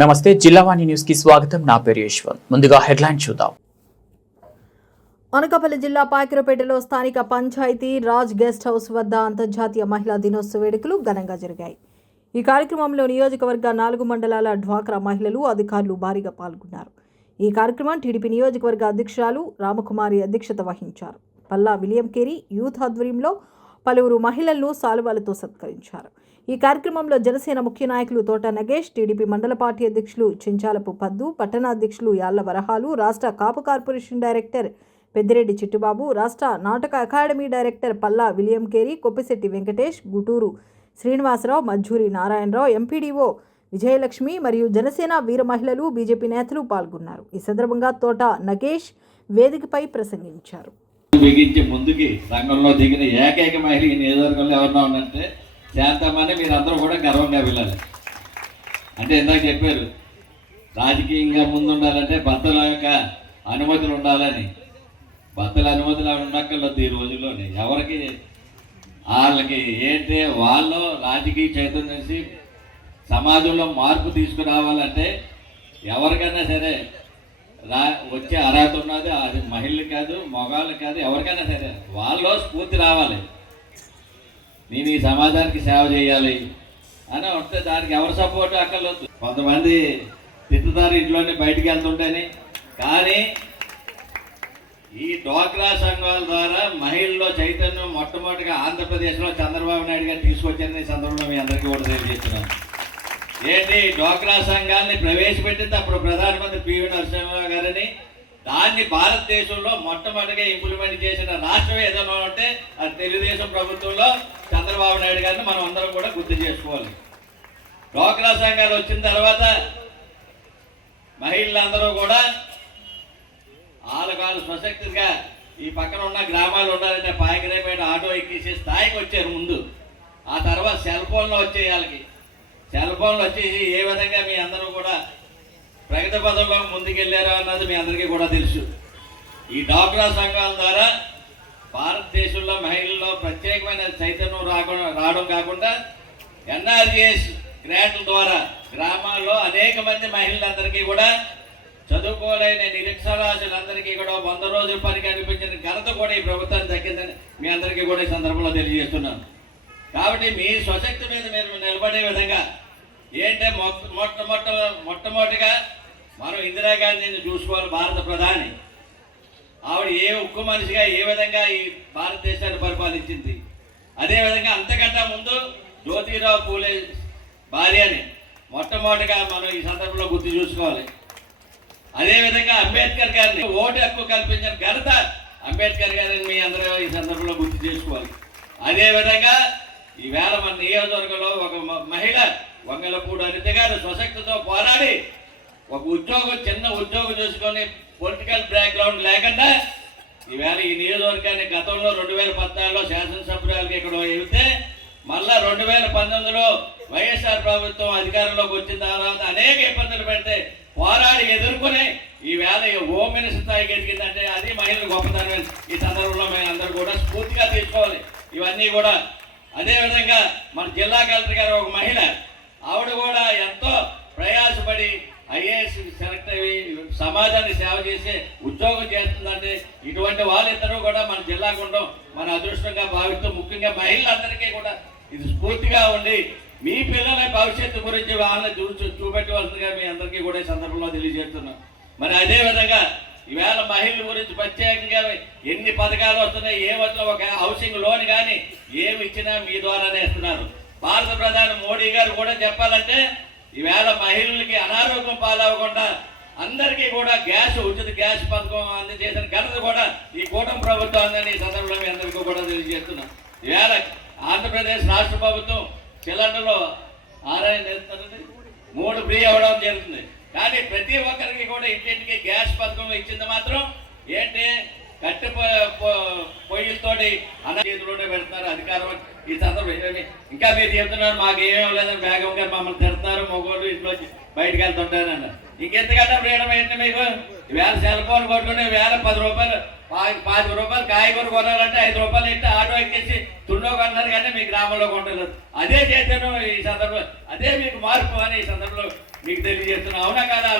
నమస్తే, జిల్లావాణి న్యూస్ కి స్వాగతం. నా పేరు యశ్వంత్. ముందుగా హెడ్లైన్ చూద్దాం. అనకాపల్లి జిల్లా పాకిరపేటలో స్థానిక పంచాయతీ రాజ్ గెస్ట్ హౌస్ వద్ద అంతర్జాతీయ మహిళా దినోత్సవ వేడుకలు ఘనంగా జరిగాయి. ఈ కార్యక్రమంలో నియోజకవర్గ 4 మండలాల డ్వాక్రా మహిళలు, అధికారులు భారీగా పాల్గొన్నారు. ఈ కార్యక్రమం టీడీపీ నియోజకవర్గ అధ్యక్షురాలు రామకుమారి అధ్యక్షత వహించారు. పల్లా విలియం కేరీ యూత్ ఆధ్వర్యంలో పలువురు మహిళలను సాలువాలతో సత్కరించారు. ఈ కార్యక్రమంలో జనసేన ముఖ్య నాయకులు తోట నగేష్, టీడీపీ మండల పార్టీ అధ్యక్షులు చించాలపు పద్దు, పట్టణ అధ్యక్షులు యాళ్ల వరహాలు, రాష్ట్ర కాపు కార్పొరేషన్ డైరెక్టర్ పెద్దిరెడ్డి చిట్టుబాబు, రాష్ట్ర నాటక academy director Palla William Carey, Koppisetti Venkatesh, Guturu Srinivasarao, Majjuri Narayanarao, MPDO Vijayalakshmi మరియు జనసేన వీర మహిళలు, బీజేపీ నేతలు పాల్గొన్నారు. ఈ సందర్భంగా తోట నగేష్ వేదికపై ప్రసంగించారు. ముందుకి రంగంలో దిగిన ఏకైక మహిళ ఈ నియోజకవర్గంలో ఎవరన్నా ఉందంటే శాంతమ్మని మీరు అందరూ కూడా గర్వంగా వెళ్ళాలి. అంటే ఇందాక చెప్పారు, రాజకీయంగా ముందు ఉండాలంటే భర్తల యొక్క అనుమతులు ఉండాలని. భర్తల అనుమతులు ఉండక్కర్లేదు ఈ రోజుల్లోనే. ఎవరికి వాళ్ళకి ఏంటంటే వాళ్ళు రాజకీయ చైతన్యం చేసి సమాజంలో మార్పు తీసుకురావాలంటే ఎవరికైనా సరే వచ్చే అర్హత ఉన్నది. అది మహిళలు కాదు, మగవాళ్ళు కాదు, ఎవరికైనా సరే వాళ్ళలో స్ఫూర్తి రావాలి. నేను ఈ సమాజానికి సేవ చేయాలి అని వస్తే దానికి ఎవరి సపోర్ట్ అక్కర్లేదు. కొంతమంది తిట్టుతారు ఇంట్లోనే బయటికి వెళ్తుంటేనే. కానీ ఈ డ్వాక్రా సంఘాల ద్వారా మహిళల్లో చైతన్యం మొట్టమొదటిగా ఆంధ్రప్రదేశ్లో చంద్రబాబు నాయుడు గారు తీసుకొచ్చారని ఈ సందర్భంలో మీ అందరికీ కూడా తెలియజేస్తున్నాను. ఏంటి, డ్వాక్రా సంఘాలని ప్రవేశపెట్టింది అప్పుడు ప్రధానమంత్రి పివి నరసింహరావు గారిని. దాన్ని భారతదేశంలో మొట్టమొదటిగా ఇంప్లిమెంట్ చేసిన రాష్ట్రం ఏదైనా ఉంటే అది తెలుగుదేశం ప్రభుత్వంలో చంద్రబాబు నాయుడు గారిని మనం అందరం కూడా గుర్తు చేసుకోవాలి. డ్వాక్రా సంఘాలు వచ్చిన తర్వాత మహిళలందరూ కూడా ఆలకాలు స్వశక్తిగా ఈ పక్కన ఉన్న గ్రామాలు ఉండాలంటే పాకిరేపేట ఆటో ఎక్కేసే స్థాయికి వచ్చారు ముందు. ఆ తర్వాత సెల్ ఫోన్లో వచ్చే వాళ్ళకి సెల్ ఫోన్లు వచ్చేసి ఏ విధంగా మీ అందరూ కూడా ప్రగతి పదంలో ముందుకెళ్ళారు అన్నది మీ అందరికీ కూడా తెలుసు. ఈ డ్వాక్రా సంఘాల ద్వారా భారతదేశంలో మహిళల్లో ప్రత్యేకమైన చైతన్యం రావడం కాకుండా ఎన్ఆర్జీఎస్ గ్రాంట్ల ద్వారా గ్రామాల్లో అనేక మంది మహిళలందరికీ కూడా చదువుకోలేని నిరక్షరాస్యులందరికీ కూడా 100 రోజుల పని కనిపించిన ఘనత కూడా ఈ ప్రభుత్వానికి దక్కిందని మీ అందరికీ కూడా ఈ సందర్భంలో తెలియజేస్తున్నాను. కాబట్టి మీ స్వశక్తి మీద మీరు నిలబడే విధంగా ఏంటంటే మొట్టమొదటిగా మనం ఇందిరాగాంధీని చూసుకోవాలి. భారత ప్రధాని ఆవిడ ఏ ఉక్కు మనిషిగా ఏ విధంగా ఈ భారతదేశాన్ని పరిపాలించింది. అదేవిధంగా అంతకంటే ముందు జ్యోతిరావు పూలే భార్యని మొట్టమొదటిగా మనం ఈ సందర్భంలో గుర్తు చూసుకోవాలి. అదేవిధంగా అంబేద్కర్ గారిని ఓటు హక్కు కల్పించిన ఘనత అంబేద్కర్ గారిని మీ అందరూ ఈ సందర్భంలో గుర్తు చేసుకోవాలి. అదేవిధంగా ఈవేళ మన నియోజకవర్గంలో ఒక మహిళ వంగలపూడి అనిత గారు స్వశక్తితో పోరాడి ఒక చిన్న ఉద్యోగం చూసుకొని పొలిటికల్ బ్యాక్గ్రౌండ్ లేకుండా ఈవేళ ఈ నియోజకవర్గాన్ని గతంలో 2014లో శాసనసభ్యురాలకి ఇక్కడ వెళ్తే మళ్ళా 2019లో వైఎస్ఆర్ ప్రభుత్వం అధికారంలోకి వచ్చిన తర్వాత అనేక ఇబ్బందులు పెడితే పోరాడి ఎదుర్కొని ఈవేళ హోమ్ మినిస్టర్ స్థాయికి ఎదిగిందంటే అది మహిళలు గొప్పతనం. ఈ సందర్భంలో మేము అందరూ కూడా స్ఫూర్తిగా తీసుకోవాలి ఇవన్నీ కూడా. అదేవిధంగా మన జిల్లా కలెక్టర్ గారు ఒక మహిళ, ఆవిడ కూడా ఎంతో ప్రయాసపడి ఐఏఎస్ సెలెక్ట్ అయ్యి సమాజాన్ని సేవ చేసే ఉద్యోగం చేస్తుందంటే ఇటువంటి వాళ్ళిద్దరూ కూడా మన జిల్లాకు ఉండడం మన అదృష్టంగా భావిస్తూ ముఖ్యంగా మహిళలందరికీ కూడా ఇది స్ఫూర్తిగా ఉండి మీ పిల్లల భవిష్యత్తు గురించి వాళ్ళని చూపెట్టవలసిందిగా మీ అందరికీ కూడా ఈ సందర్భంలో తెలియజేస్తున్నాం. మరి అదేవిధంగా ఈవేళ మహిళల గురించి ప్రత్యేకంగా ఎన్ని పథకాలు వస్తున్నాయి, ఏమొచ్చినా ఒక హౌసింగ్ లోన్ కానీ ఏమి ఇచ్చినా మీ ద్వారానే ఇస్తున్నారు. భారత ప్రధాని మోడీ గారు కూడా చెప్పాలంటే ఈవేళ మహిళలకి అనారోగ్యం పాలవ్వకుండా అందరికీ కూడా ఉచిత గ్యాస్ పథకం అందజేసిన ఘనత కూడా ఈ కూటమి ప్రభుత్వం అందని ఈ సందర్భంలో మీ అందరికీ కూడా తెలియజేస్తున్నాం. ఈవేళ ఆంధ్రప్రదేశ్ రాష్ట్ర ప్రభుత్వం సిలిండర్లో 3 ఫ్రీ అవ్వడం జరుగుతుంది. కానీ ప్రతి ఒక్కరికి కూడా ఇంటింటికి గ్యాస్ పథకం ఇచ్చింది మాత్రం ఏంటి, కట్టె పొయ్యిలతోటి చేతిలోనే పెడుతున్నారు అధికారం. ఈ సందర్భం ఇంకా మీరు చెప్తున్నారు మాకు ఏమేమి లేదని వేగంగా మమ్మల్ని తిడుతున్నారు, మగవాళ్ళు ఇంట్లో బయటకు వెళ్తుంటారన్న. ఇంకెంతకంటే ఫ్రీడమ్ ఏంటి మీకు? ఈవేళ సెల్ ఫోన్ కొట్టుకుని వేళ 10 రూపాయలు 5 రూపాయలు కాయగూర కొనాలంటే 5 రూపాయలు ఇస్తే ఆటో ఎక్కేసి తున్నో కొన్నారు కానీ మీ గ్రామంలో కొంటలేదు. అదే చేశాను ఈ సందర్భంలో, అదే మీకు మార్పు అని ఈ సందర్భంలో మీకు తెలియజేస్తున్నా. అవునా కాదా?